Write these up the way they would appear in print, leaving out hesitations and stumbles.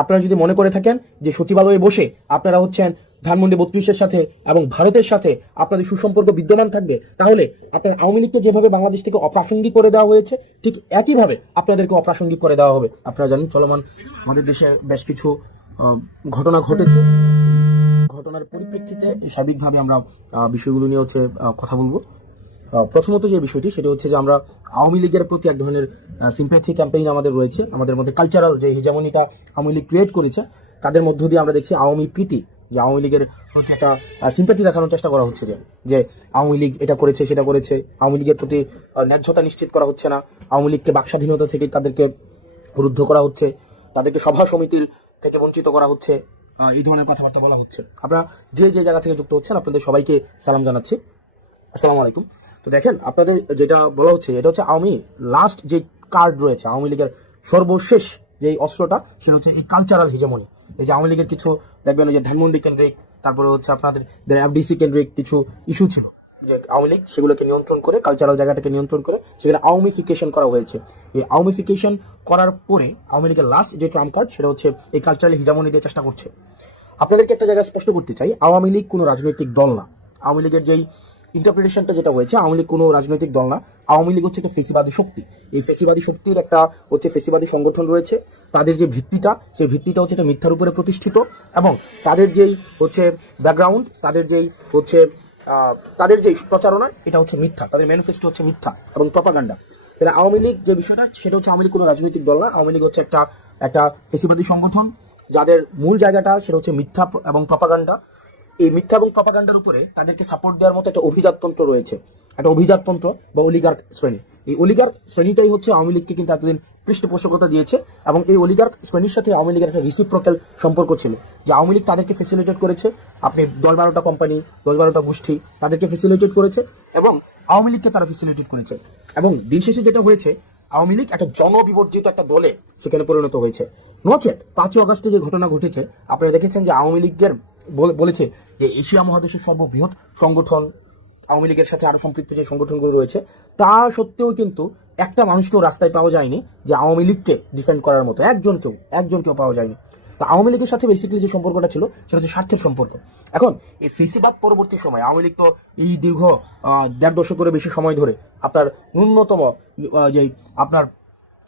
আপনারা যদি মনে করে থাকেন যে সচিবালয়ে বসে আপনারা হচ্ছেন ধানমন্ডি 32-এর সাথে এবং ভারতের সাথে আপনাদের সুসম্পর্ক বিদ্যমান থাকবে, তাহলে আপনার আওয়ামী লীগকে যেভাবে বাংলাদেশ থেকে অপ্রাসঙ্গিক করে দেওয়া হয়েছে ঠিক একইভাবে আপনাদেরকে অপ্রাসঙ্গিক করে দেওয়া হবে। আপনারা জানেন চলমান আমাদের দেশে বেশ কিছু ঘটনা ঘটেছে। ঘটনার পরিপ্রেক্ষিতে সার্বিকভাবে আমরা বিষয়গুলো নিয়ে হচ্ছে কথা বলবো। প্রথমত যে বিষয়টি সেটা হচ্ছে যে আমরা আওয়ামী লীগের প্রতি এক ধরনের সিম্প্যাথি ক্যাম্পেইন আমাদের রয়েছে। আমাদের মধ্যে কালচারাল যে হিজামনিটা আওয়ামী লীগ ক্রিয়েট করেছে, তাদের মধ্য দিয়ে আমরা দেখছি আওয়ামী প্রীতি, যে আওয়ামী লীগের প্রতি একটা সিম্প্যাথি দেখানোর চেষ্টা করা হচ্ছে, যে আওয়ামী লীগ এটা করেছে সেটা করেছে, আওয়ামী লীগের প্রতি ন্যায্যতা নিশ্চিত করা হচ্ছে না, আওয়ামী লীগকে বাকস্বাধীনতা থেকে তাদেরকে রুদ্ধ করা হচ্ছে, তাদেরকে সভা সমিতির থেকে বঞ্চিত করা হচ্ছে, এই ধরনের কথাবার্তা বলা হচ্ছে। আপনারা যে যে জায়গা থেকে যুক্ত হচ্ছেন আপনাদের সবাইকে সালাম জানাচ্ছি, আসসালামু আলাইকুম। তো দেখেন, আপনাদের যেটা বলা হচ্ছে এটা হচ্ছে আওয়ামী লাস্ট যে কার্ড রয়েছে, আওয়ামী লীগের সর্বশেষ যে অস্ত্রটা সেটা হচ্ছে এই কালচারাল হিজেমনি। এই যে আওয়ামী লীগের কিছু দেখবেন যে ধানমন্ডি কেন্দ্রিক, তারপরে হচ্ছে আপনাদের এফডিসি কেন্দ্রিক কিছু ইস্যু ছিল, যে আওয়ামী লীগ সেগুলোকে নিয়ন্ত্রণ করে, কালচারাল জায়গাটাকে নিয়ন্ত্রণ করে সেখানে আওয়ামীফিকেশন করা হয়েছে। এই আওয়ামীফিকেশন করার পরে আওয়ামী লীগের লাস্ট যে ট্রাম্প কার্ড সেটা হচ্ছে এই কালচারাল হিজামনি দিয়ে চেষ্টা করছে। আপনাদেরকে একটা জায়গায় স্পষ্ট করতে চাই, আওয়ামী লীগ কোনো রাজনৈতিক দল না। আওয়ামী লীগের যেই ইন্টারপ্রিটেশনটা যেটা হয়েছে, আওয়ামী লীগ কোনো রাজনৈতিক দল না। আওয়ামী লীগ হচ্ছে একটা ফেসিবাদী শক্তি। এই ফেসিবাদী শক্তির একটা হচ্ছে ফেসিবাদী সংগঠন রয়েছে। তাদের যে ভিত্তিটা, সেই ভিত্তিটা হচ্ছে এটা মিথ্যার উপরে প্রতিষ্ঠিত, এবং তাদের যেই হচ্ছে ব্যাকগ্রাউন্ড, তাদের যেই প্রচারণা, এটা হচ্ছে মিথ্যা। তাদের ম্যানিফেস্টো হচ্ছে মিথ্যা এবং প্রপাগান্ডা। তাহলে আওয়ামী লীগ যে বিষয়টা সেটা হচ্ছে আওয়ামী লীগ কোনো রাজনৈতিক দল না। আওয়ামী লীগ হচ্ছে একটা ফেসিবাদী সংগঠন, যাদের মূল জায়গাটা সেটা হচ্ছে মিথ্যা এবং প্রপাগান্ডা। এই মিথ্যা এবং প্রপাগান্ডার উপরে তাদেরকে সাপোর্ট দেওয়ার মতো একটা অভিজাততন্ত্র রয়েছে, একটা অভিজাততন্ত্র বা অলিগার্ক শ্রেণী। এই অলিগার্ক শ্রেণীটাই হচ্ছে আওয়ামী লীগকে কিন্তু এতদিন পৃষ্ঠপোষকতা দিয়েছে, এবং এই অলিগার্ক শ্রেণীর সাথে আওয়ামী লীগের একটা রিসিপ্রোক্যাল সম্পর্ক ছিল, যে আওয়ামী লীগ তাদেরকে ফেসিলিটেট করেছে। আপনি 10-12টা কোম্পানি, 10-12টা গোষ্ঠী তাদেরকে ফেসিলিটেট করেছে, এবং আওয়ামী লীগকে তারা ফেসিলিটেট করেছে। এবং দিন শেষে যেটা হয়েছে, আওয়ামী লীগ একটা জনবিবর্জিত একটা দলে সেখানে পরিণত হয়েছে। নচেত 5ই আগস্টে যে ঘটনা ঘটেছে, আপনারা দেখেছেন যে আওয়ামী লীগের বলেছে যে এশিয়া মহাদেশের সর্ববৃহৎ সংগঠন, আওয়ামী লীগের সাথে আরো সম্পৃক্ত যে সংগঠনগুলো রয়েছে, তা সত্ত্বেও কিন্তু একটা মানুষকেও রাস্তায় পাওয়া যায়নি যে আওয়ামী লীগকে ডিফেন্ড করার মতো একজনকেও পাওয়া যায়নি। তা আওয়ামী লীগের সাথে বেসিক্যালি যে সম্পর্কটা ছিল সেটা হচ্ছে স্বার্থের সম্পর্ক। এখন এই ফেসিবাদ পরবর্তী সময় আওয়ামী লীগ তো এই দীর্ঘ 1.5 দশকেরও বেশি সময় ধরে আপনার ন্যূনতম যেই আপনার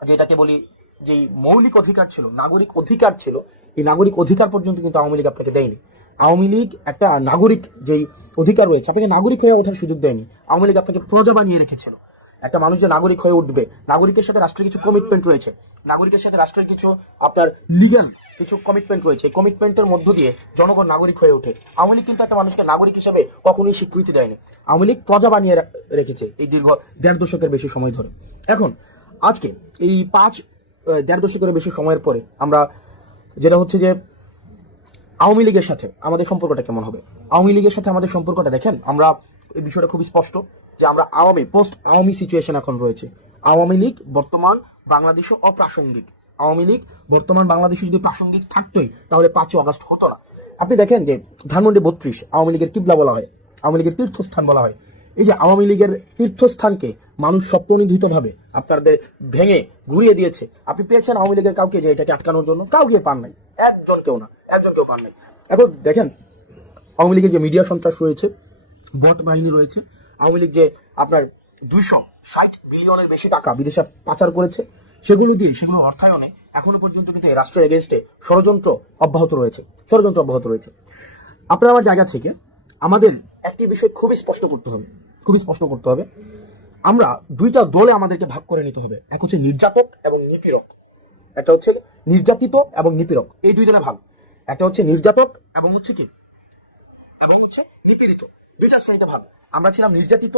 যেটাকে বলি যেই মৌলিক অধিকার ছিল, নাগরিক অধিকার ছিল, এই নাগরিক অধিকার পর্যন্ত কিন্তু আওয়ামী লীগ আপনাকে দেয়নি। আওয়ামী লীগ একটা নাগরিক যেই অধিকার রয়েছে, আপনাকে নাগরিক হয়ে ওঠার সুযোগ দেয়নি। আওয়ামী লীগ আপনাকে প্রজা বানিয়ে রেখেছিল। একটা মানুষ যে নাগরিক হয়ে উঠবে, নাগরিকের সাথে রাষ্ট্রের কিছু কমিটমেন্ট রয়েছে, নাগরিকের সাথে রাষ্ট্রের কিছু আপনার লিগ্যাল কিছু কমিটমেন্ট রয়েছে। এই কমিটমেন্টের মধ্য দিয়ে জনগণ নাগরিক হয়ে ওঠে। আওয়ামী লীগ কিন্তু একটা মানুষকে নাগরিক হিসেবে কখনোই স্বীকৃতি দেয়নি। আওয়ামী লীগ প্রজা বানিয়ে রেখেছে এই দীর্ঘ 1.5 দশকের বেশি সময় ধরে। এখন আজকে এই 1.5 দশকের বেশি সময়ের পরে আমরা যেটা হচ্ছে যে আওয়ামী লীগের সাথে আমাদের সম্পর্কটা কেমন হবে। আওয়ামী লীগের সাথে আমাদের সম্পর্কটা দেখেন, আমরা এই বিষয়টা খুবই স্পষ্ট যে আমরা পোস্ট আওয়ামী সিচুয়েশন এখন রয়েছে। আওয়ামী লীগ বর্তমান বাংলাদেশে অপ্রাসঙ্গিক। আওয়ামী লীগ বর্তমান বাংলাদেশে যদি প্রাসঙ্গিক থাকতোই তাহলে 5ই আগস্ট হতো না। আপনি দেখেন যে ধানমন্ডি 32 আওয়ামী লীগের কিবলা বলা হয়, আওয়ামী লীগের তীর্থস্থান বলা হয়। এই যে আওয়ামী লীগের তীর্থস্থানকে মানুষ স্বপ্রণিধিত ভাবে আপনাদের ভেঙে ঘুরিয়ে দিয়েছে। আপনি পেয়েছেন আওয়ামী লীগের কাউকে যে এটাকে আটকানোর জন্য? কাউকে পান নাই, একজনকেও পান নাই। এখন দেখেন আওয়ামী লীগের যে মিডিয়া সন্ত্রাস রয়েছে, বট বাহিনী রয়েছে, আওয়ামী লীগ যে আপনার 260 বিলিয়নের বেশি টাকা বিদেশে পাচার করেছে, সেগুলো অর্থায়নে এখনো পর্যন্ত কিন্তু এই রাষ্ট্রের এগেনস্টে ষড়যন্ত্র অব্যাহত রয়েছে। আপনার আমার জায়গা থেকে আমাদের একটি বিষয় খুবই স্পষ্ট করতে হবে। আমরা 2টা দলে আমাদেরকে ভাগ করে নিতে হবে। এক হচ্ছে নির্যাতক এবং নিপীড়ক, একটা হচ্ছে নির্যাতিত এবং নিপীড়ক। এই 2 দলে ভাগ। একটা হচ্ছে নির্যাতক এবং হচ্ছে নিপীড়িত। 2টা শ্রেণীতে ভাগ। আমরা ছিলাম নির্যাতিত,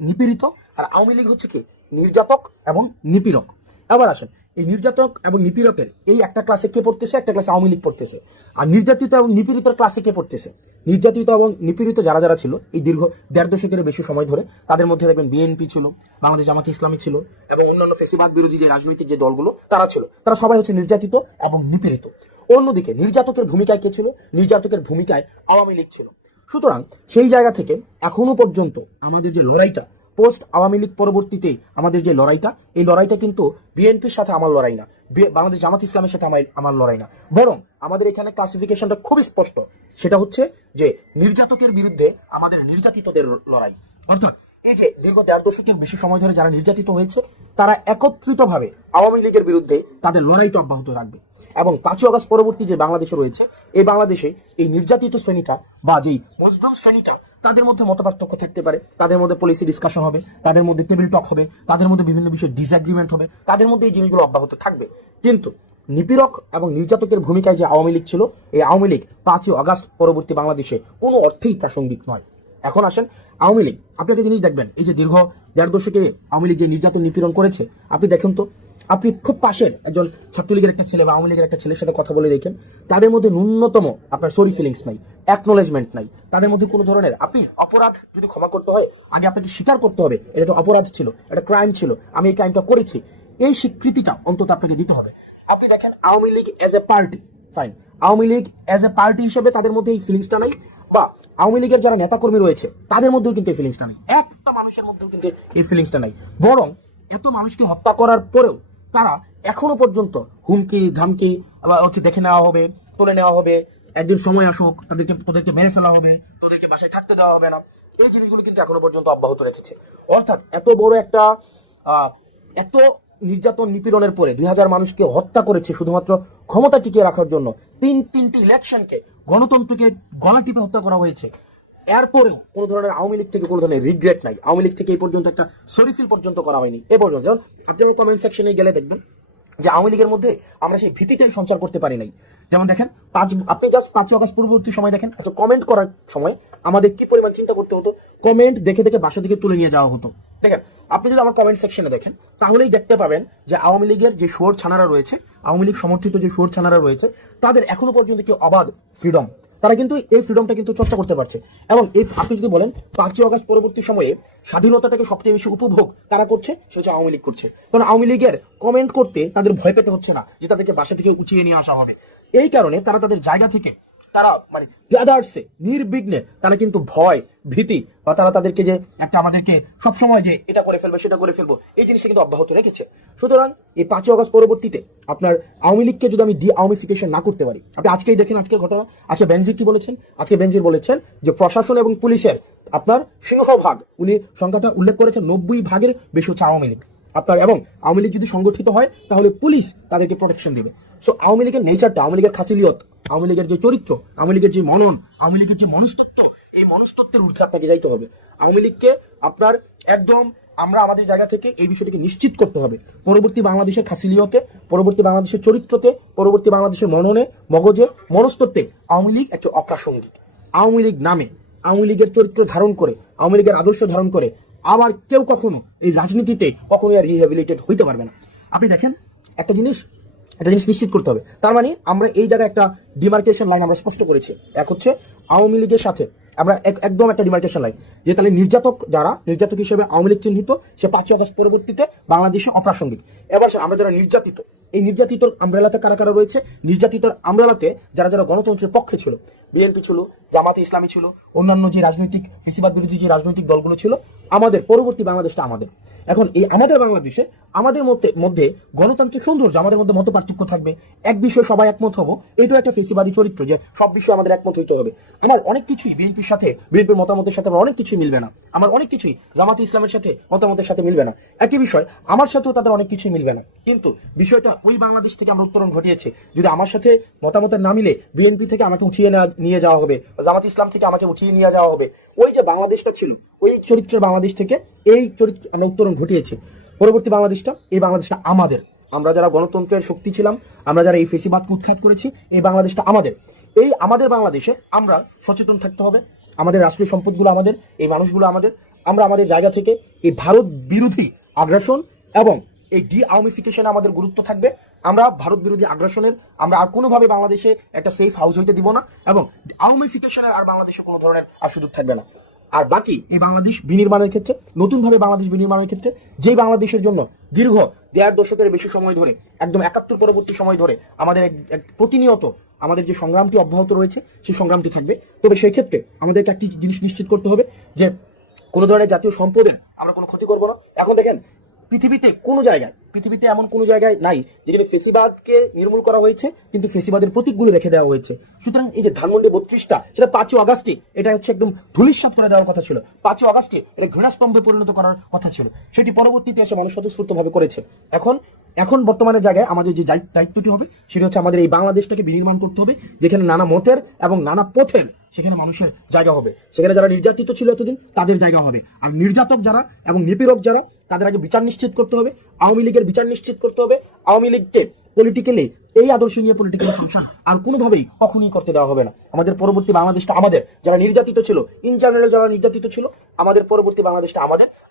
নিপীড়িত, আর আওয়ামী লীগ হচ্ছে কি নির্যাতক এবং নিপীড়ক। আবার আসেন, এই নির্যাতক এবং নিপীড়কের এই একটা ক্লাসে কে পড়তেছে, একটা ক্লাসে আওয়ামী লীগ পড়তেছে। আর নির্যাতিত এবং নিপীড়িতের ক্লাসে কে পড়তেছে? নির্যাতিত এবং নিপীড়িত যারা ছিল এই দীর্ঘ 1.5 দশকের বেশি সময় ধরে, তাদের মধ্যে দেখবেন বিএনপি ছিল, বাংলাদেশ জামাতে ইসলামী ছিল, এবং অন্যান্য ফেসিবাদ বিরোধী যে রাজনৈতিক যে দলগুলো তারা ছিল। তারা সবাই হচ্ছে নির্যাতিত এবং নিপীড়িত। অন্যদিকে নির্যাতকের ভূমিকায় কে ছিল? নির্যাতকের ভূমিকায় আওয়ামী লীগ ছিল। সুতরাং সেই জায়গা থেকে এখনো পর্যন্ত আমাদের যে লড়াইটা পোস্ট আওয়ামী লীগ পরবর্তীতে আমাদের যে লড়াইটা, এই লড়াইটা কিন্তু বিএনপির সাথে আমার লড়াই না, বাংলাদেশ জামাত ইসলামের সাথে আমার লড়াই না, বরং আমাদের এখানে ক্লাসিফিকেশনটা খুবই স্পষ্ট। সেটা হচ্ছে যে নির্যাতকের বিরুদ্ধে আমাদের নির্যাতিতদের লড়াই। অর্থাৎ এই যে দীর্ঘ 1.5 দশকের বেশি সময় ধরে যারা নির্যাতিত হয়েছে, তারা একত্রিতভাবে আওয়ামী লীগের বিরুদ্ধে তাদের লড়াইটা অব্যাহত রাখবে। এবং 5ই আগস্ট পরবর্তী যে বাংলাদেশে রয়েছে, এই বাংলাদেশে এই নির্যাতিত শ্রেণীটা বা যেই মজলুম শ্রেণীটা, তাদের মধ্যে মতপার্থক্য থাকতে পারে, তাদের মধ্যে পলিসি ডিসকাশন হবে, তাদের মধ্যে টেবিল টক হবে, তাদের মধ্যে বিভিন্ন বিষয়ে ডিসএগ্রিমেন্ট হবে, তাদের মধ্যে এই জিনিসগুলো অব্যাহত থাকবে। কিন্তু নিপীড়ক এবং নির্যাতকের ভূমিকায় যে আওয়ামী লীগ ছিল, এই আওয়ামী লীগ 5ই আগস্ট পরবর্তী বাংলাদেশে কোনো অর্থেই প্রাসঙ্গিক নয়। এখন আসেন আওয়ামী লীগ। আপনি একটা জিনিস দেখবেন, এই যে দীর্ঘ 1.5 দশকে আওয়ামী লীগ যে নির্যাতন নিপীড়ন করেছে, আপনি দেখেন তো, আপনি খুব পাশের একজন ছাত্রলীগের একটা ছেলে বা আওয়ামী লীগের একটা ছেলের সাথে কথা বলে দেখেন, তাদের মধ্যে ন্যূনতম আপনার সরি ফিলিংস নাই, অ্যাকনোলেজমেন্ট নাই, তাদের মধ্যে কোনো ধরনের, আপনি অপরাধ যদি ক্ষমা করতে হয় আগে আপনাকে স্বীকার করতে হবে এটা তো অপরাধ ছিল, এটা ক্রাইম ছিল, আমি এই ক্রাইমটা করেছি, এই স্বীকৃতিটা অন্তত আপনাকে দিতে হবে। আপনি দেখেন Awami League as a party, fine, Awami League as a party হিসেবে তাদের মধ্যে এই ফিলিংসটা নাই, বা আওয়ামী লীগের যারা নেতাকর্মী রয়েছে তাদের মধ্যেও কিন্তু এই ফিলিংসটা নেই, একটা মানুষের মধ্যেও কিন্তু এই ফিলিংসটা নাই। বরং এত মানুষকে হত্যা করার পরেও তারা এখনো পর্যন্ত হুমকি ধামকি হচ্ছে দেখে নেওয়া হবে, তুলে নেওয়া হবে, একদিন সময় আসুক তোদেরকে মেরে ফেলা হবে, তোদেরকে বাসায় থাকতে দেওয়া হবে না, এই জিনিসগুলো কিন্তু এখনো পর্যন্ত অব্যাহত রেখেছে। অর্থাৎ এত বড় একটা এত নির্যাতন নিপীড়নের পরে 2000 মানুষকে হত্যা করেছে শুধুমাত্র ক্ষমতা টিকিয়ে রাখার জন্য, তিনটি ইলেকশনকে, গণতন্ত্রকে গলা টিপে হত্যা করা হয়েছে। এরপরেও কোনো ধরনের আওয়ামী লীগ থেকে কোনো ধরনের রিগ্রেট নাই, আওয়ামী লীগ থেকে এই পর্যন্ত একটা সরিফিল পর্যন্ত করা হয়নি এ পর্যন্ত। যেমন আপনি আমার কমেন্ট সেকশনে গেলে দেখবেন যে আওয়ামী লীগের মধ্যে আমরা সেই ভীতিটাই সঞ্চার করতে পারি নাই। যেমন দেখেন আপনি জাস্ট 5ই আগস্ট পূর্ববর্তী সময় দেখেন, একটা কমেন্ট করার সময় আমাদের কি পরিমাণ চিন্তা করতে হতো, কমেন্ট দেখে দেখে বাসা থেকে তুলে নিয়ে যাওয়া হতো। দেখেন আপনি যদি আমার কমেন্ট সেকশনে দেখেন, তাহলেই দেখতে পাবেন যে আওয়ামী লীগের যে শুয়োর ছানারা রয়েছে, আওয়ামী লীগ সমর্থিত যে শুয়োর ছানারা রয়েছে, তাদের এখনো পর্যন্ত কি অবাধ ফ্রিডম, তারা কিন্তু এই ফ্রিডমটা কিন্তু চর্চা করতে পারছে। এবং এই আপনি যদি বলেন 5ই আগস্ট পরবর্তী সময়ে স্বাধীনতাটাকে সবচেয়ে বেশি উপভোগ কারা করছে, সে হচ্ছে আওয়ামী লীগ করছে। কারণ আওয়ামী লীগের কমেন্ট করতে তাদের ভয় পেতে হচ্ছে না যে তাদেরকে বাসা থেকে উঠিয়ে নিয়ে আসা হবে। এই কারণে তারা তাদের জায়গা থেকে তারা মানে আদার্সে নির্বিঘ্নে তারা কিন্তু ভয় ভীতি বা তারা তাদেরকে যে একটা আমাদেরকে সবসময় যে এটা করে ফেলবো সেটা করে ফেলবো, এই জিনিসটা কিন্তু অব্যাহত রেখেছে। সুতরাং এই 5ই আগস্ট পরবর্তীতে আপনার আওয়ামী লীগকে যদি আমি ডি আওয়ামিফিকেশন না করতে পারি, আপনি আজকেই দেখেন আজকের ঘটনা, আজকে বেনজির কি বলেছেন, আজকে বেনজির বলেছেন যে প্রশাসন এবং পুলিশের আপনার সিংহভাগ, উনি সংখ্যাটা উল্লেখ করেছেন 90 ভাগের বেশি হচ্ছে আওয়ামী লীগ আপনার। এবং আওয়ামী লীগ যদি সংগঠিত হয় তাহলে পুলিশ তাদেরকে প্রোটেকশন দেবে। সো আওয়ামী লীগের নেচারটা, আওয়ামী লীগের খাসিলিয়ত, আওয়ামী লীগের যে চরিত্র, আওয়ামী লীগের যে মনন, আওয়ামী লীগের যে মনস্তত্ত্ব, এই মনস্তত্ত্বের ঊর্ধ্বে আপনাকে যাইতে হবে। আওয়ামী লীগকে আপনার একদম আমরা আমাদের জায়গা থেকে এই বিষয়টিকে নিশ্চিত করতে হবে, পরবর্তী বাংলাদেশের খাসিলিয়তে, পরবর্তী বাংলাদেশের চরিত্রতে, পরবর্তী বাংলাদেশের মননে, মগজে, মনস্তত্ত্বে আওয়ামী লীগ একটা অপ্রাসঙ্গিক। আওয়ামী লীগ নামে, আওয়ামী লীগের চরিত্র ধারণ করে, আওয়ামী লীগের আদর্শ ধারণ করে আবার কেউ কখনো এই রাজনীতিতে কখনোই আর রিহ্যাবিলিটেড হইতে পারবে না। আপনি দেখেন একটা জিনিস নিশ্চিত করতে হবে। তার মানে আমরা এই জায়গায় একটা ডিমার্কেশন লাইন আমরা স্পষ্ট করেছি। এক হচ্ছে আওয়ামী লীগের সাথে আমরা একদম একটা ডিমার্কেশন লাইন, যে তাহলে নির্যাতক যারা নির্যাতক হিসেবে আওয়ামী লীগ চিহ্নিত, সে 5ই আগস্ট পরবর্তীতে বাংলাদেশে অপ্রাসঙ্গিক। এবার আমরা যারা নির্যাতিত, এই নির্যাতিতর আমব্রেলাতে কারা কারা রয়েছে, নির্যাতিতর আমব্রেলাতে যারা যারা গণতন্ত্রের পক্ষে ছিল, বিএনপি ছিল, জামাতে ইসলামী ছিল, অন্যান্য যে রাজনৈতিক ফেসিবাদ বিরোধী যে রাজনৈতিক দলগুলো ছিল, আমাদের পরবর্তী বাংলাদেশটা আমাদের। এখন এই আমাদের বাংলাদেশে আমাদের মধ্যে গণতান্ত্রিক সৌন্দর্য, আমাদের মধ্যে মত পার্থক্য থাকবে, এক বিষয়ে সবাই একমত হবো, এটাও একটা ফেসিবাদী চরিত্র যে সব বিষয়ে আমাদের একমত হইতে হবে। আমার অনেক কিছুই বিএনপির মতামতের সাথে আমার অনেক কিছুই মিলবে না, আমার অনেক কিছুই জামাতে ইসলামের সাথে মতামতের সাথে মিলবে না, একই বিষয় আমার সাথেও তাদের অনেক কিছুই মিলবে না। কিন্তু বিষয়টা ওই বাংলাদেশ থেকে আমরা উত্তরণ ঘটিয়েছি, যদি আমার সাথে মতামতের না মিলে বিএনপি থেকে আমাকে উঠিয়ে নিয়ে যাওয়া হবে, জামাতে ইসলাম থেকে আমাকে উঠিয়ে নিয়ে যাওয়া হবে, ওই যে বাংলাদেশটা ছিল ওই চরিত্রের বাংলাদেশ থেকে এই চরিত্র আমরা উত্তরণ ঘটিয়েছি। পরবর্তী বাংলাদেশটা, এই বাংলাদেশটা আমাদের, আমরা যারা গণতন্ত্রের শক্তি ছিলাম, আমরা যারা এই ফেসিবাদকে উৎখাত করেছি, এই বাংলাদেশটা আমাদের। এই আমাদের বাংলাদেশে আমরা সচেতন থাকতে হবে, আমাদের রাষ্ট্রীয় সম্পদগুলো আমাদের, এই মানুষগুলো আমাদের। আমরা আমাদের জায়গা থেকে এই ভারত বিরোধী আগ্রাসন এবং এই ডি আওয়ামিফিকেশনে আমাদের গুরুত্ব থাকবে। আমরা ভারত বিরোধী আগ্রাসনের আমরা আর কোনোভাবে বাংলাদেশে একটা সেফ হাউস হইতে দিব না, এবং আওয়ামিফিকেশনের আর বাংলাদেশে কোনো ধরনের আর সুযোগ থাকবে না। আর বাকি এই বাংলাদেশ বিনির্মাণের ক্ষেত্রে, নতুনভাবে বাংলাদেশ বিনির্মাণের ক্ষেত্রে, যেই বাংলাদেশের জন্য দীর্ঘ 1.5 দশকের বেশি সময় ধরে, একদম 71 পরবর্তী সময় ধরে আমাদের প্রতিনিয়ত আমাদের যে সংগ্রামটি অব্যাহত রয়েছে, সেই সংগ্রামটি থাকবে। তবে সেই ক্ষেত্রে আমাদেরকে একটি জিনিস নিশ্চিত করতে হবে যে কোনো ধরনের জাতীয় সম্পদের আমরা কোনো ক্ষতি করবো না। এখন দেখেন পৃথিবীতে এমন কোনো জায়গায় নাই যেখানে ফেসিবাদকে নির্মূল করা হয়েছে কিন্তু ফেসিবাদের প্রতীকগুলো রেখে দেওয়া হয়েছে। সুতরাং এই যে ধানমন্ডি 32টা, সেটা 5ই আগস্টে এটা হচ্ছে একদম ধুলিস্যাৎ করে দেওয়ার কথা ছিল, 5ই আগস্টে এটা ঘৃণাস্তম্ভে পরিণত করার কথা ছিল, সেটি পরবর্তীতে এসে মানুষ স্বতঃস্ফূর্ত ভাবে করেছে। এখন বর্তমানে জায়গায় আমাদের যে দায়িত্বটি হবে সেটা হচ্ছে আমাদের এই বাংলাদেশটাকে বিনির্মাণ করতে হবে, যেখানে নানা মতের এবং নানা পথের সেখানে মানুষের জায়গা হবে, সেখানে যারা নির্যাতিত ছিল এতদিন তাদের জায়গা হবে, আর নির্যাতক যারা এবং নিপীড়ক যারা তাদের আগে বিচার নিশ্চিত করতে হবে। আওয়ামী লীগের বিচার নিশ্চিত করতে হবে। আওয়ামী লীগকে পলিটিক্যালি এই আদর্শ নিয়ে পলিটিক্যাল ফাংশন আর কোনোভাবেই কখনোই করতে দেওয়া হবে না। আমাদের পরবর্তী বাংলাদেশটা আমাদের, যারা নির্যাতিত ছিল, ইন জেনারেল যারা নির্যাতিত ছিল, আমাদের পরবর্তী বাংলাদেশটা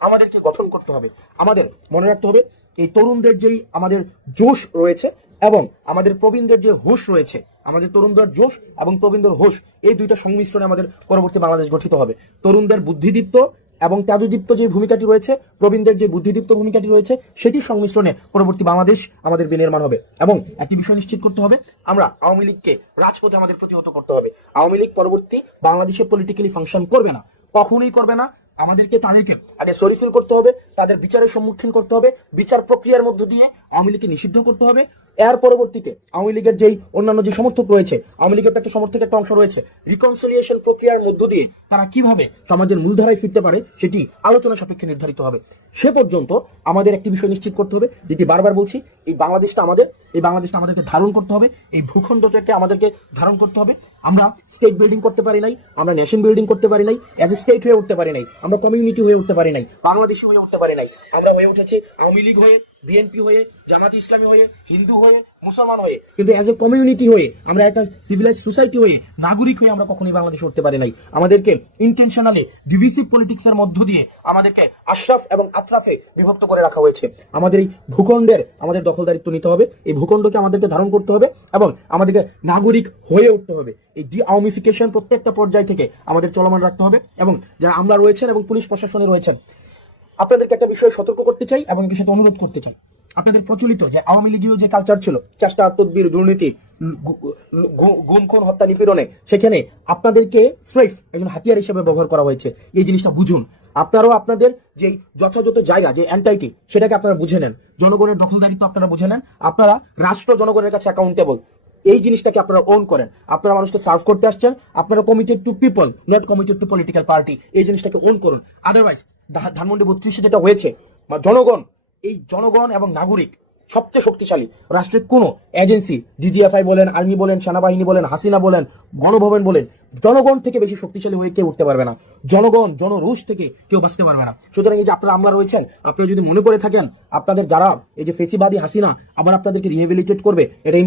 আমাদেরকে গঠন করতে হবে। আমাদের মনে রাখতে হবে এই তরুণদের যেই আমাদের জোশ রয়েছে এবং আমাদের প্রবীণদের যে হোশ রয়েছে, আমাদের তরুণদের জোশ এবং প্রবীণদের হোশ, এই দুইটা সংমিশ্রণে আমাদের পরবর্তী বাংলাদেশ গঠিত হবে। তরুণদের বুদ্ধিদীপ্ত এবং তেজদীপ্ত যে ভূমিকাটি রয়েছে, প্রবীণদের যে বুদ্ধিদীপ্ত ভূমিকাটি রয়েছে, সেটির সংমিশ্রণে পরবর্তী বাংলাদেশ আমাদের বিনির্মাণ হবে। এবং একটি বিষয় নিশ্চিত করতে হবে, আমরা আওয়ামী লীগকে রাজপথে আমাদের প্রতিহত করতে হবে। আওয়ামী লীগ পরবর্তী বাংলাদেশে পলিটিক্যালি ফাংশন করবে না, কখনোই করবে না। তাদেরকে আগে সরিফিল করতে হবে, তাদের বিচারের সম্মুখীন করতে হবে, বিচার প্রক্রিয়ার মধ্য দিয়ে আওয়ামী লীগকে নিষিদ্ধ করতে হবে। এর পরবর্তীতে আওয়ামী লীগের যেই অন্যান্য যে সমর্থক রয়েছে, আওয়ামী লীগের একটা সমর্থকের একটা অংশ রয়েছে, রিকনসিলিয়েশন প্রক্রিয়ার মধ্য দিয়ে তারা কিভাবে সমাজের মূলধারায় ফিরতে পারে সেটি আলোচনা সাপেক্ষে নির্ধারিত হবে। সে পর্যন্ত আমাদের একটি বিষয় নিশ্চিত করতে হবে, যেটি বারবার বলছি, এই বাংলাদেশটা আমাদেরকে ধারণ করতে হবে, এই ভূখণ্ডটাকে আমাদেরকে ধারণ করতে হবে। আমরা স্টেট বিল্ডিং করতে পারি নাই, আমরা নেশন বিল্ডিং করতে পারি নাই, অ্যাজ এ স্টেট হয়ে উঠতে পারি নাই, আমরা কমিউনিটি হয়ে উঠতে পারি নাই, বাংলাদেশি হয়ে উঠতে পারি নাই। আমরা হয়ে উঠেছি আওয়ামী লীগ হয়ে, বিএনপি হয়ে, জামাত ইসলামী হয়ে, হিন্দু হয়ে, মুসলমান হয়ে, কিন্তু অ্যাজ এ কমিউনিটি হয়ে, আমরা একটা সিভিলাইজ সোসাইটি হয়ে, নাগরিক হয়ে আমরা কখনোই বাংলাদেশে উঠতে পারি নাই। আমাদেরকে ইন্টেনশনালি ডিভিসিভ পলিটিক্স এর মধ্য দিয়ে আমাদেরকে আশরাফ এবং আতরাফে বিভক্ত করে রাখা হয়েছে। আমাদের এই ভূখণ্ডের আমাদের দখলদারিত্ব নিতে হবে, এই ভূখণ্ডকে আমাদেরকে ধারণ করতে হবে এবং আমাদেরকে নাগরিক হয়ে উঠতে হবে। এই ডি আওয়ামিফিকেশন প্রত্যেকটা পর্যায় থেকে আমাদের চলমান রাখতে হবে। এবং যারা আমরা রয়েছেন এবং পুলিশ প্রশাসনে রয়েছেন, আপনাদেরকে একটা বিষয়ে সতর্ক করতে চাই এবং এর সাথে অনুরোধ করতে চাই। আপনাদের প্রচলিত যে আওয়ামী লীগীয় যে কালচার ছিল, চেষ্টা, তদবির, দুর্নীতি, গুম, খুন, হত্যা, নিপীড়নে, সেখানে আপনাদেরকে স্রেফ একজন হাতিয়ার হিসেবে ব্যবহার করা হয়েছে। এই জিনিসটা বুঝুন। আপনারাও আপনাদের যে যথাযথ জায়গা, যে এন্টাইটি, সেটাকে আপনারা বুঝে নেন। জনগণের দখলদারিত্ব আপনারা বুঝে নেন। আপনারা রাষ্ট্র জনগণের কাছে অ্যাকাউন্টেবল, এই জিনিসটাকে আপনারা ওন করেন। আপনারা মানুষকে সার্ভ করতে আসছেন, আপনারা committed two people, not committed two political party. এই জিনিসটাকে ওন করুন। আদারওয়াইজ ধানমন্ডি 32 যেটা হয়েছে, জনগণ, এই জনগণ এবং নাগরিক সবচেয়ে শক্তিশালী রাষ্ট্রের কোনো এজেন্সি, ডিজিএফআই বলেন, আর্মি বলেন, সেনাবাহিনী বলেন, হাসিনা বলেন, গণভবন বলেন, জনগণ থেকে বেশি শক্তিশালী হয়ে কেউ উঠতে পারবে না। জনগণ, জনরোষ থেকে কেউ বাঁচতে পারবে না। সুতরাং এই যে আপনারা আমলা রয়েছেন, আপনারা যদি মনে করে থাকেন আপনাদের যারা এই যে ফেসিবাদী হাসিনা আবার আপনাদেরকে রিহেবিলিটেট করবে, এটা